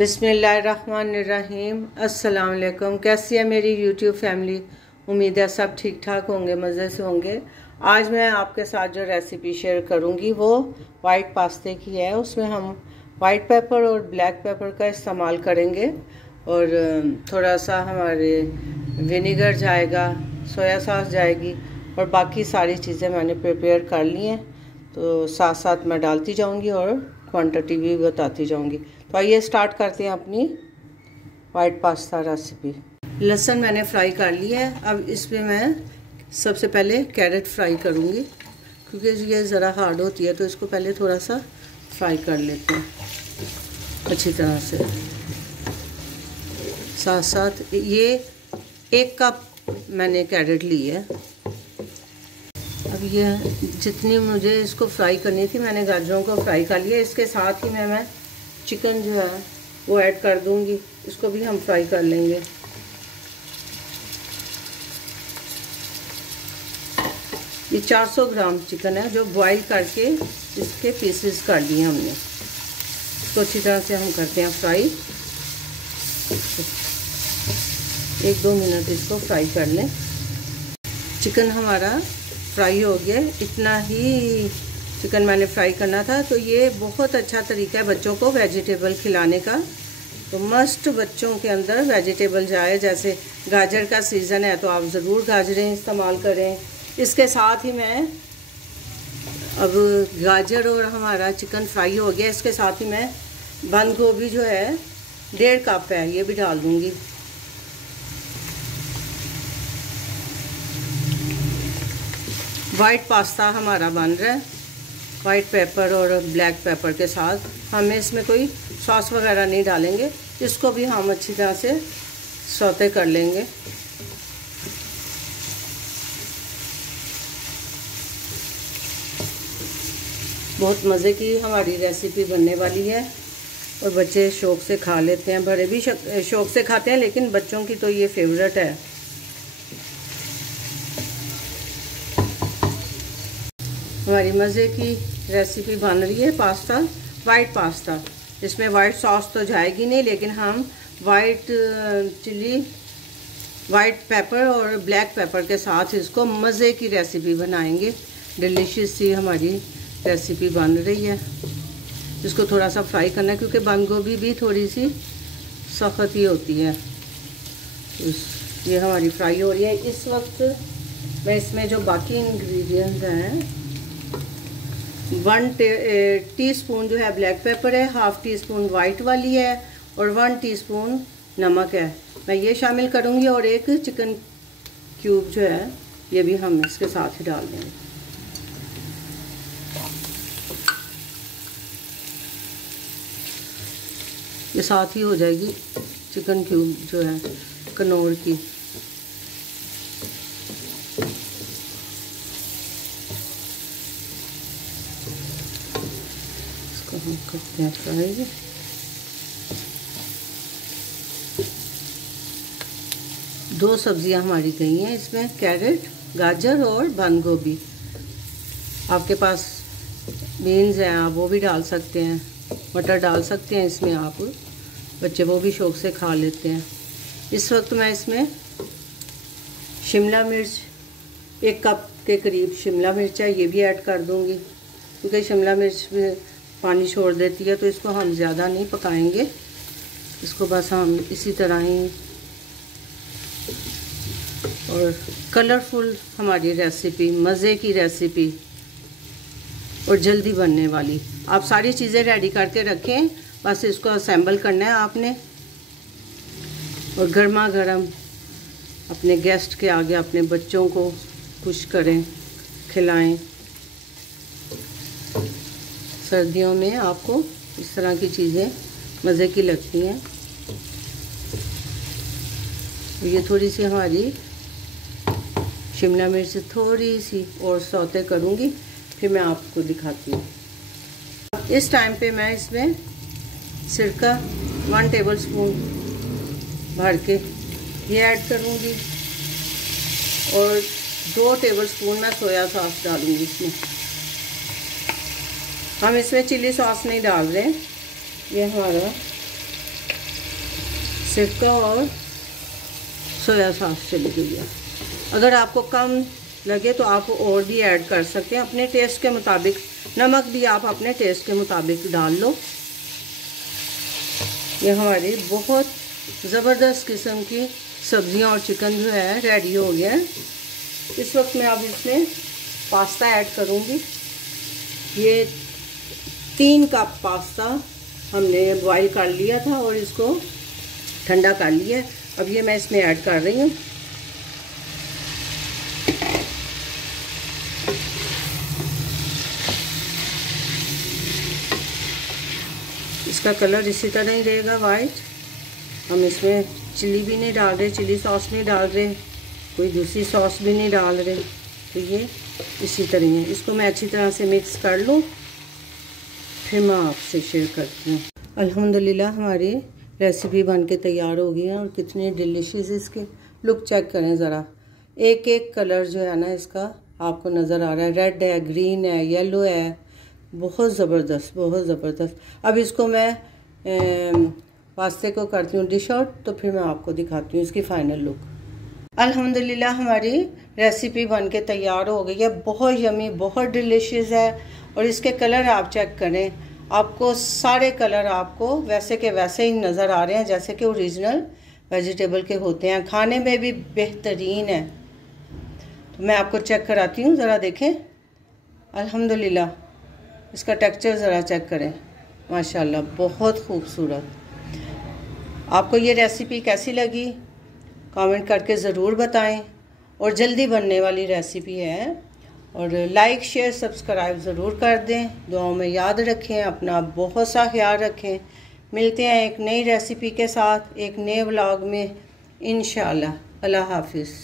बिस्मिल्लाहिर्रहमानिर्रहीम। अस्सलाम वालेकुम। कैसी है मेरी यूट्यूब फैमिली? उम्मीद है सब ठीक ठाक होंगे, मज़े से होंगे। आज मैं आपके साथ जो रेसिपी शेयर करूंगी वो वाइट पास्ते की है। उसमें हम वाइट पेपर और ब्लैक पेपर का इस्तेमाल करेंगे और थोड़ा सा हमारे विनेगर जाएगा, सोया सॉस जाएगी और बाकी सारी चीज़ें मैंने प्रिपेयर कर ली हैं, तो साथ साथ मैं डालती जाऊंगी और क्वांटिटी भी बताती जाऊंगी। तो आइए स्टार्ट करते हैं अपनी वाइट पास्ता रेसिपी। लहसुन मैंने फ्राई कर लिया है। अब इसमें मैं सबसे पहले कैरेट फ्राई करूंगी, क्योंकि ये ज़रा हार्ड होती है, तो इसको पहले थोड़ा सा फ्राई कर लेते हैं अच्छी तरह से। साथ साथ ये 1 कप मैंने कैरेट ली है। अब ये जितनी मुझे इसको फ्राई करनी थी मैंने गाजरों को फ्राई कर लिया। इसके साथ ही मैं चिकन जो है वो ऐड कर दूंगी, इसको भी हम फ्राई कर लेंगे। ये 400 ग्राम चिकन है जो बॉईल करके इसके पीसेस कर लिए हमने। इसको अच्छी तरह से हम करते हैं फ्राई। 1-2 मिनट इसको फ्राई कर लें। चिकन हमारा फ्राई हो गया। इतना ही चिकन मैंने फ्राई करना था। तो ये बहुत अच्छा तरीका है बच्चों को वेजिटेबल खिलाने का। तो मस्ट बच्चों के अंदर वेजिटेबल जाए। जैसे गाजर का सीज़न है तो आप ज़रूर गाजरें इस्तेमाल करें। इसके साथ ही मैं अब गाजर और हमारा चिकन फ्राई हो गया, इसके साथ ही मैं बंद गोभी जो है 1.5 कप है, ये भी डाल दूँगी। वाइट पास्ता हमारा बन रहा है वाइट पेपर और ब्लैक पेपर के साथ। हमें इसमें कोई सॉस वगैरह नहीं डालेंगे। इसको भी हम अच्छी तरह से सौते कर लेंगे। बहुत मज़े की हमारी रेसिपी बनने वाली है और बच्चे शौक़ से खा लेते हैं, बड़े भी शौक़ से खाते हैं, लेकिन बच्चों की तो ये फेवरेट है। हमारी मज़े की रेसिपी बन रही है पास्ता, वाइट पास्ता। इसमें वाइट सॉस तो जाएगी नहीं, लेकिन हम वाइट चिली, वाइट पेपर और ब्लैक पेपर के साथ इसको मज़े की रेसिपी बनाएंगे। डिलीशियस सी हमारी रेसिपी बन रही है। इसको थोड़ा सा फ्राई करना है, क्योंकि बंद गोभी भी थोड़ी सी सख्त ही होती है। ये हमारी फ्राई हो रही है। इस वक्त मैं इसमें जो बाकी इंग्रेडिएंट्स हैं, 1 टीस्पून जो है ब्लैक पेपर है, 1/2 टीस्पून वाइट वाली है और 1 टीस्पून नमक है, मैं ये शामिल करूँगी। और एक चिकन क्यूब जो है ये भी हम इसके साथ ही डाल देंगे। ये साथ ही हो जाएगी चिकन क्यूब जो है कनौर की। हम करते हैं फ्राई। दो सब्जियां हमारी गई हैं इसमें, कैरेट, गाजर और बंद गोभी। आपके पास बीन्स हैं, आप वो भी डाल सकते हैं, मटर डाल सकते हैं इसमें आप, बच्चे वो भी शौक़ से खा लेते हैं। इस वक्त मैं इसमें शिमला मिर्च 1 कप के करीब शिमला मिर्च है, ये भी ऐड कर दूंगी, क्योंकि शिमला मिर्च में पानी छोड़ देती है, तो इसको हम ज़्यादा नहीं पकाएंगे। इसको बस हम इसी तरह ही। और कलरफुल हमारी रेसिपी, मज़े की रेसिपी और जल्दी बनने वाली। आप सारी चीज़ें रेडी करके रखें, बस इसको असेंबल करना है आपने और गर्मा गर्म अपने गेस्ट के आगे अपने बच्चों को खुश करें, खिलाएं। सर्दियों में आपको इस तरह की चीज़ें मज़े की लगती हैं। ये थोड़ी सी हमारी शिमला मिर्च थोड़ी सी और सौते करूँगी, फिर मैं आपको दिखाती हूँ। इस टाइम पे मैं इसमें सिरका 1 टेबलस्पून भर के ये ऐड करूँगी और 2 टेबलस्पून मैं सोया सॉस डालूँगी इसमें। हम इसमें चिली सॉस नहीं डाल रहे, ये हमारा सिरका और सोया सॉस चली गई है। अगर आपको कम लगे तो आप और भी ऐड कर सकते हैं अपने टेस्ट के मुताबिक। नमक भी आप अपने टेस्ट के मुताबिक डाल लो। ये हमारी बहुत ज़बरदस्त किस्म की सब्जियां और चिकन जो है रेडी हो गया है। इस वक्त मैं अब इसमें पास्ता ऐड करूँगी। ये 3 कप पास्ता हमने बॉईल कर लिया था और इसको ठंडा कर लिया। अब ये मैं इसमें ऐड कर रही हूँ। इसका कलर इसी तरह ही रहेगा वाइट। हम इसमें चिली भी नहीं डाल रहे, चिली सॉस नहीं डाल रहे, कोई दूसरी सॉस भी नहीं डाल रहे। तो ये इसी तरह है। इसको मैं अच्छी तरह से मिक्स कर लूँ, फिर मैं आपसे शेयर करती हूँ। अल्हम्दुलिल्लाह हमारी रेसिपी बन के तैयार हो गई है और कितनी डिलीशियस इसके लुक चेक करें ज़रा। एक एक कलर जो है ना इसका आपको नज़र आ रहा है। रेड है, ग्रीन है, येलो है, बहुत ज़बरदस्त, बहुत ज़बरदस्त। अब इसको मैं पास्ते को करती हूँ डिश आउट, तो फिर मैं आपको दिखाती हूँ इसकी फ़ाइनल लुक। अल्हम्दुलिल्लाह हमारी रेसिपी बन के तैयार हो गई है। बहुत यमी, बहुत डिलीशियस है। और इसके कलर आप चेक करें, आपको सारे कलर आपको वैसे के वैसे ही नज़र आ रहे हैं जैसे कि ओरिजिनल वेजिटेबल के होते हैं। खाने में भी बेहतरीन है। तो मैं आपको चेक कराती हूँ, ज़रा देखें। अल्हम्दुलिल्लाह इसका टेक्सचर ज़रा चेक करें, माशाल्लाह बहुत खूबसूरत। आपको ये रेसिपी कैसी लगी कमेंट करके ज़रूर बताएं। और जल्दी बनने वाली रेसिपी है। और लाइक शेयर सब्सक्राइब ज़रूर कर दें। दुआओं में याद रखें, अपना बहुत सा ख्याल रखें। मिलते हैं एक नई रेसिपी के साथ एक नए व्लॉग में इंशाअल्लाह। अल्लाह हाफिज़।